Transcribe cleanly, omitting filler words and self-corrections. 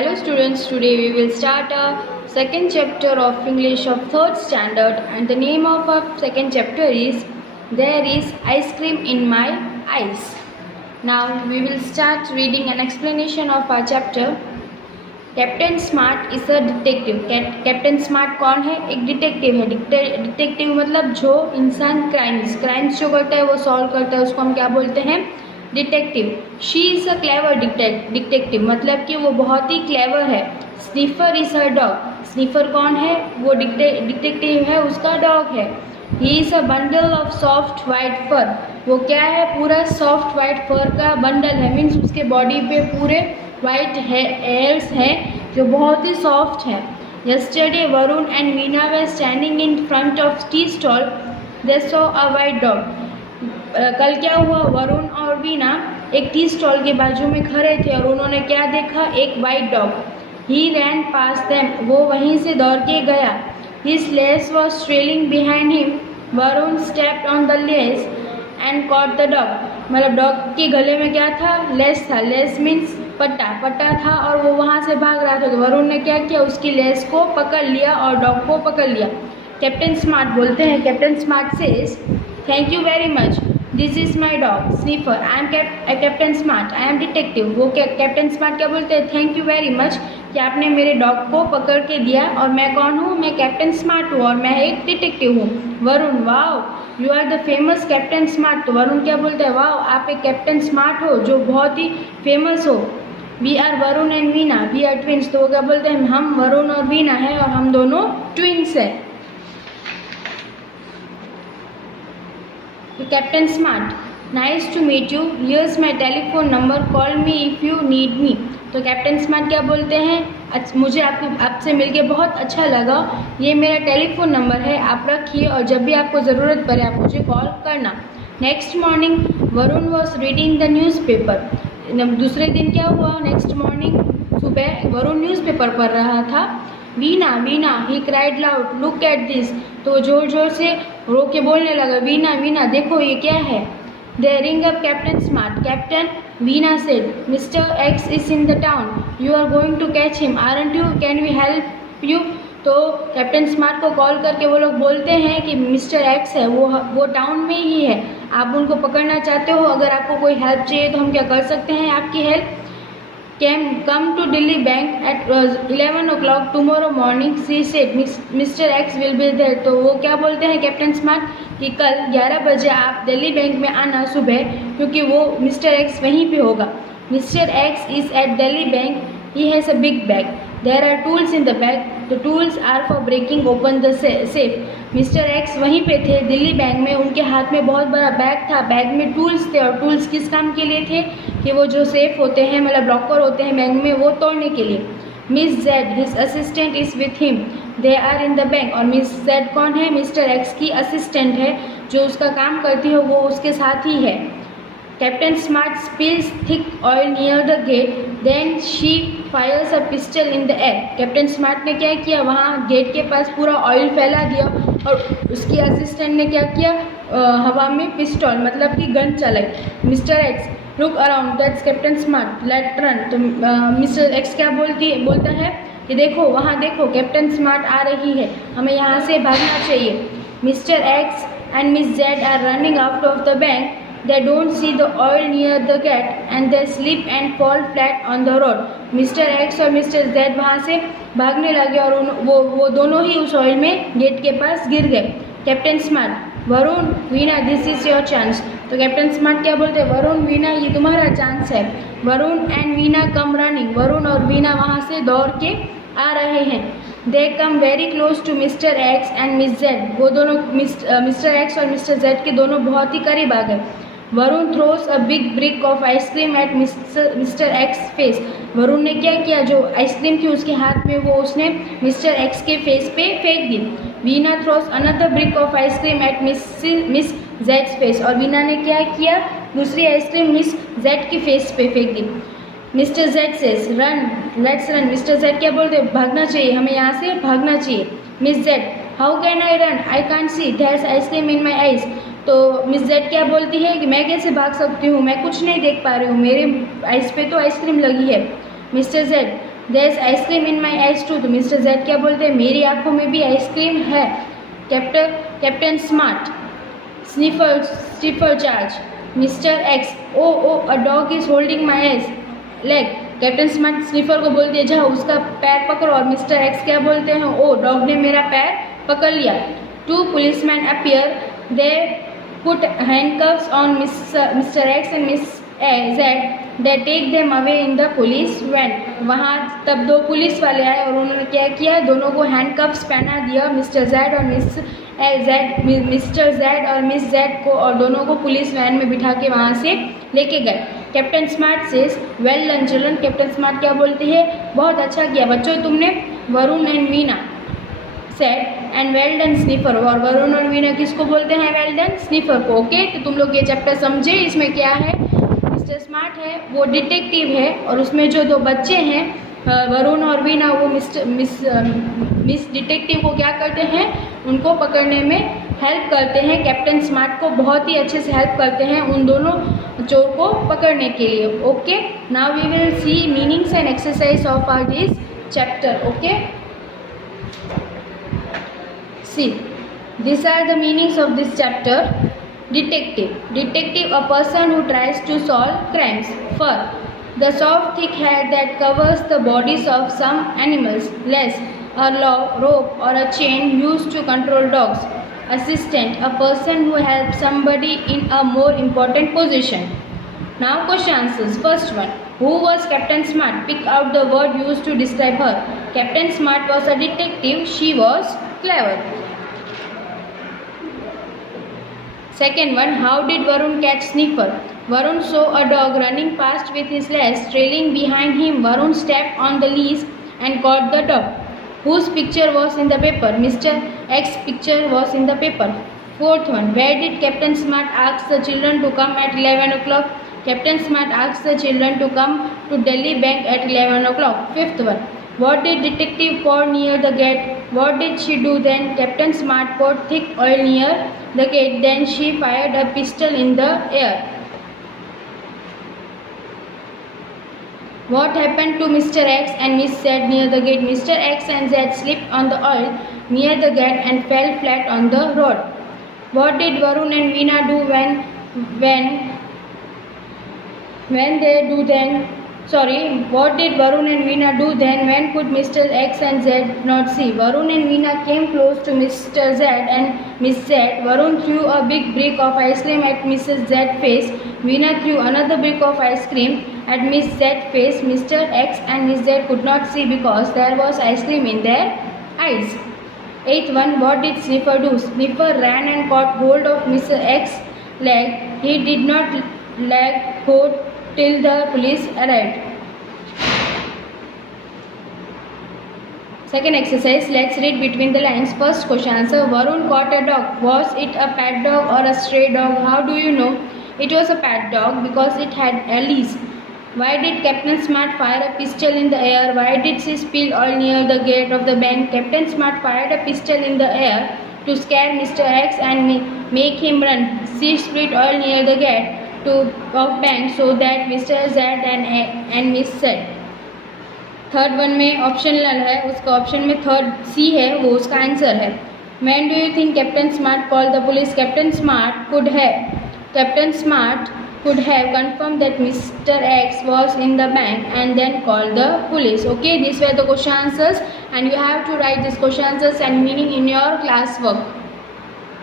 Hello students, today we will start our second chapter of English of 3rd standard, and the name of our second chapter is There is Ice Cream in My Eyes. Now we will start reading an explanation of our chapter. Captain smart is a detective. Captain smart कौन है? एक detective है. Detective मतलब जो इंसान crimes जो करता है वो सॉल्व करता है, उसको हम क्या बोलते हैं? Detective. She is a clever detective मतलब कि वो बहुत ही क्लेवर है. Sniffer is her dog. Sniffer कौन है? वो डिटेक्टिव है, उसका डॉग है. He is a bundle of soft white fur. वो क्या है? पूरा सॉफ्ट वाइट फर का बंडल है. मीन्स उसके बॉडी पे पूरे वाइट हेयर्स है जो बहुत ही सॉफ्ट है. Yesterday Varun and Veena were standing in front of tea stall. They saw a white dog. कल क्या हुआ? वरुण और वीना एक टी स्टॉल के बाजू में खड़े थे और उन्होंने क्या देखा? एक वाइट डॉग. ही रैन पास देम. वो वहीं से दौड़ के गया. His less was trailing behind him. Varun stepped on the less and caught the dog. मतलब डॉग के गले में क्या था? लेस था. लेस मीन्स पट्टा था और वो वहाँ से भाग रहा था. तो वरुण ने क्या किया? उसकी लेस को पकड़ लिया और डॉग को पकड़ लिया. कैप्टन स्मार्ट बोलते हैं, captain smart says thank you very much. This is my dog sniffer. I am captain smart. I am detective. वो कैप्टन स्मार्ट क्या बोलते हैं? थैंक यू वेरी मच कि आपने मेरे डॉग को पकड़ के दिया. और मैं कौन हूँ? मैं कैप्टन स्मार्ट हूँ और मैं एक डिटेक्टिव हूँ. Varun wow you are the famous Captain Smart. तो वरुण क्या बोलते हैं? वाओ आप एक कैप्टन स्मार्ट हो जो बहुत ही फेमस हो. We are Varun and Veena. We are twins. तो वो क्या बोलते हैं? हम वरुण और वीना है और हम दोनों ट्विंस हैं. तो captain Smart nice to meet you. Here's my telephone number. Call me if you need me. तो कैप्टन स्मार्ट क्या बोलते हैं? मुझे आपसे मिलके बहुत अच्छा लगा. ये मेरा टेलीफोन नंबर है, आप रखिए और जब भी आपको ज़रूरत पड़े आप मुझे कॉल करना. Next morning Varun was reading the newspaper. दूसरे दिन क्या हुआ? नेक्स्ट मॉर्निंग सुबह वरुण न्यूज़पेपर पढ़ रहा था. Veena Veena he cried loud look at this. तो जोर जोर से रो के बोलने लगा, वीना वीना देखो ये क्या है. They ring up captain smart. Captain Veena said mister X is in the town. You are going to catch him aren't you. Can we help you. तो कैप्टन स्मार्ट को कॉल करके वो लोग बोलते हैं कि मिस्टर एक्स है, वो टाउन में ही है, आप उनको पकड़ना चाहते हो. अगर आपको कोई हेल्प चाहिए तो हम क्या कर सकते हैं आपकी help. Come to Delhi Bank at 11 o'clock tomorrow morning. She said mister X will be there. तो वो क्या बोलते हैं कैप्टन स्मार्ट कि कल 11 बजे आप दिल्ली बैंक में आना सुबह, क्योंकि वो मिस्टर एक्स वहीं पे होगा. Mister X is at Delhi Bank. He has a big bag. There are tools in the bag. The tools are for breaking open the safe. Mister X वहीं पे थे दिल्ली बैंक में. उनके हाथ में बहुत बड़ा बैग था. बैग में टूल्स थे और टूल्स किस काम के लिए थे? कि वो जो सेफ होते हैं मतलब लॉकर होते हैं बैंक में, वो तोड़ने के लिए. Miss Z his assistant is with him. They are in the bank. और मिस जेड कौन है? मिस्टर एक्स की असिस्टेंट है, जो उसका काम करती है वो उसके साथ ही है. Captain smart spills thick oil near the gate. Then she fires a pistol in the air. Captain smart ने क्या किया? वहाँ गेट के पास पूरा ऑयल फैला दिया और उसकी असिस्टेंट ने क्या किया? हवा में पिस्टल मतलब कि गन चलाई. Mister X look around. That's Captain Smart. Let run. तो मिस्टर एक्स क्या बोलता है कि देखो वहाँ देखो, कैप्टन स्मार्ट आ रही है, हमें यहाँ से भागना चाहिए. Mister X and miss Z are running out of the bank. They don't see the oil near the gate and they slip and fall flat on the road. Mister X और mister Z वहाँ से भागने लगे और वो दोनों ही उस oil में गेट के पास गिर गए. Captain smart Varun Veena this is your chance. तो कैप्टन स्मार्ट क्या बोलते हैं? वरुण वीना ये तुम्हारा चांस है. Varun and Veena come running. Varun और वीना वहाँ से दौड़ के आ रहे हैं. They come very close to mister X and miss Z. वो दोनों मिस्टर एक्स और मिस्टर जेड के दोनों बहुत ही करीब आ गए. Varun throws a big brick of ice cream eight mister X face. वरुण ने क्या किया? जो आइसक्रीम थी उसके हाथ में वो उसने मिस्टर एक्स के फेस पे फेंक दी. Veena throws another brick of ice cream at miss जेड्स फेस. और वीना ने क्या किया? दूसरी आइसक्रीम मिस जेड के फेस पे फेंक दी. Mister Z says run let's run. Mister Z क्या बोलते? भागना चाहिए, हमें यहाँ से भागना चाहिए. Miss Z how can I run? I can't see. There's ice cream in my eyes. तो मिस जेड क्या बोलती है कि मैं कैसे भाग सकती हूँ, मैं कुछ नहीं देख पा रही हूँ, मेरे आइस पे तो आइसक्रीम लगी है. Mister Z there is ice cream in my eyes too, तो मिस्टर जेड क्या बोलते हैं, मेरी आंखों में भी आइसक्रीम है. Captain Smart Sniffer charge. Mister X, oh a dog is holding my leg. Captain Smart Sniffer को बोलते हैं जाओ उसका पैर पकड़ो, और मिस्टर एक्स क्या बोलते हैं, ओ डॉग ने मेरा पैर पकड़ लिया. 2 policemen appear. They put handcuffs on mister X and miss Z. They take them away in the police van. वहाँ तब 2 पुलिस वाले आए और उन्होंने क्या किया, दोनों को हैंडकफ्स पहना दिया, मिस्टर जेड और मिस्टर जेड और मिस जेड को, और दोनों को पुलिस वैन में बिठा के वहाँ से लेके गए. Captain smart says well done children. Captain smart क्या बोलते हैं, बहुत अच्छा किया बच्चों तुमने. Varun and Meena said and well done sniffer. और वरुण और मीना किसको बोलते हैं, वेल डन स्निफर को. ओके, तो तुम लोग ये चैप्टर समझे. इसमें क्या है, मिस्टर स्मार्ट है वो डिटेक्टिव है, और उसमें जो 2 बच्चे हैं वरुण और मीना, वो मिस डिटेक्टिव को क्या करते हैं, उनको पकड़ने में हेल्प करते हैं. कैप्टन स्मार्ट को बहुत ही अच्छे से हेल्प करते हैं उन दोनों चोर को पकड़ने के लिए. Okay, now we will see meanings and exercise of our this chapter. Okay, see these are the meanings of this chapter. Detective, a person who tries to solve crimes. Fur, the soft thick hair that covers the bodies of some animals. Lace, a rope or a chain used to control dogs. Assistant, a person who helps somebody in a more important position. Now question answers. First one, who was Captain Smart? Pick out the word used to describe her. Captain Smart was a detective. She was clever. Second one, how did Varun catch Sniffer? Varun saw a dog running past with his legs trailing behind him. Varun stepped on the leash and caught the dog. Whose picture was in the paper? Mr. X's picture was in the paper. Fourth one, where did Captain Smart ask the children to come at 11 o'clock? Captain Smart asked the children to come to Delhi Bank at 11 o'clock. Fifth one, what did Detective pour near the gate? What did she do then? Captain Smart poured thick oil near the gate. Then she fired a pistol in the air. What happened to Mr. X and Miss Z near the gate? Mr. X and Z slipped on the oil near the gate and fell flat on the road. What did Varun and Veena do what did Varun and Veena do then? When could Mr. X and Z not see? Varun and Veena came close to Mr. Z and Miss Z. Varun threw a big brick of ice cream at Mrs. Z's face. Veena threw another brick of ice cream at Miss Z's face. Mr. X and Miss Z could not see because there was ice cream in their eyes. Eighth one, what did Sniffer do? Sniffer ran and caught hold of Mr. X's leg. He did not let go till the police arrived. Second exercise, let's read between the lines. First question answer, Varun caught a dog. Was it a pet dog or a stray dog? How do you know? It was a pet dog because it had a leash. Why did Captain Smart fire a pistol in the air? Why did she spill oil near the gate of the bank? Captain Smart fired a pistol in the air to scare Mr. X and make him run. She spilled oil near the gate of bank so that Mr. Z and Miss Z. Third one में optional है, उसका option में third C है, वो उसका answer है. When do you think Captain Smart called the police? Captain Smart could have confirmed that Mr. X was in the bank and then called the police. Okay, these were the question answers and you have to write these question answers and meaning in your class work.